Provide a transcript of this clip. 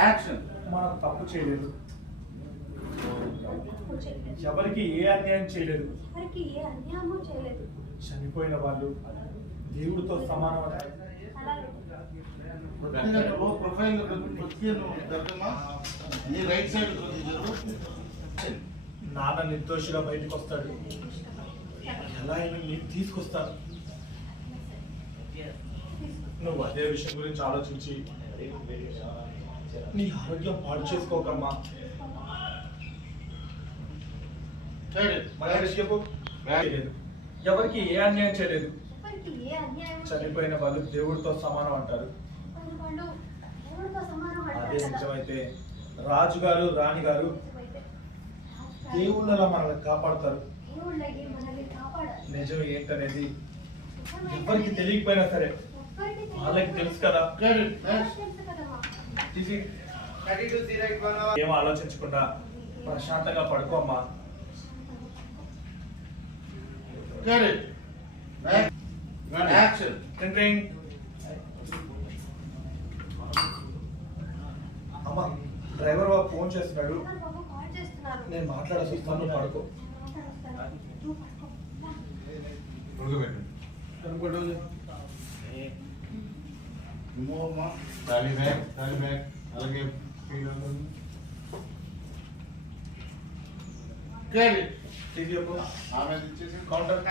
Action. మనం తప్పు చేయలేదు, ఎవరికి ఏ అన్యాయం చేయలేదు. చనిపోయిన వాళ్ళు దేవుడితో సమానం. ప్రొఫైల్ రైట్ సైడ్ నాన్న నిర్దోషిగా బయటకు వస్తాడు, ఎలా అయినా నేను తీసుకొస్తాను. నువ్వు అదే విషయం గురించి ఆలోచించి నీ ఆరోగ్యం పాడు చేసుకోకమ్మా. ఎవరికి ఏ అన్యాయం చేయలేదు, చనిపోయిన వాళ్ళు దేవుడితో సమానం అంటారు. అదే నిజమైతే రాజుగారు రాణి గారు దేవుళ్ళలా మనల్ని కాపాడతారు. నిజం ఏంటనేది ఎవరికి తెలియకపోయినా సరే వాళ్ళకి తెలుసు కదా. ఏం ఆలోచించకుండా ప్రశాంతంగా పడుకోమ్మా. అమ్మా, డ్రైవర్ బాబు ఫోన్ చేస్తున్నాడు, నేను మాట్లాడాల్సి వస్తాను. పడుకో. అలాగే కౌంటర్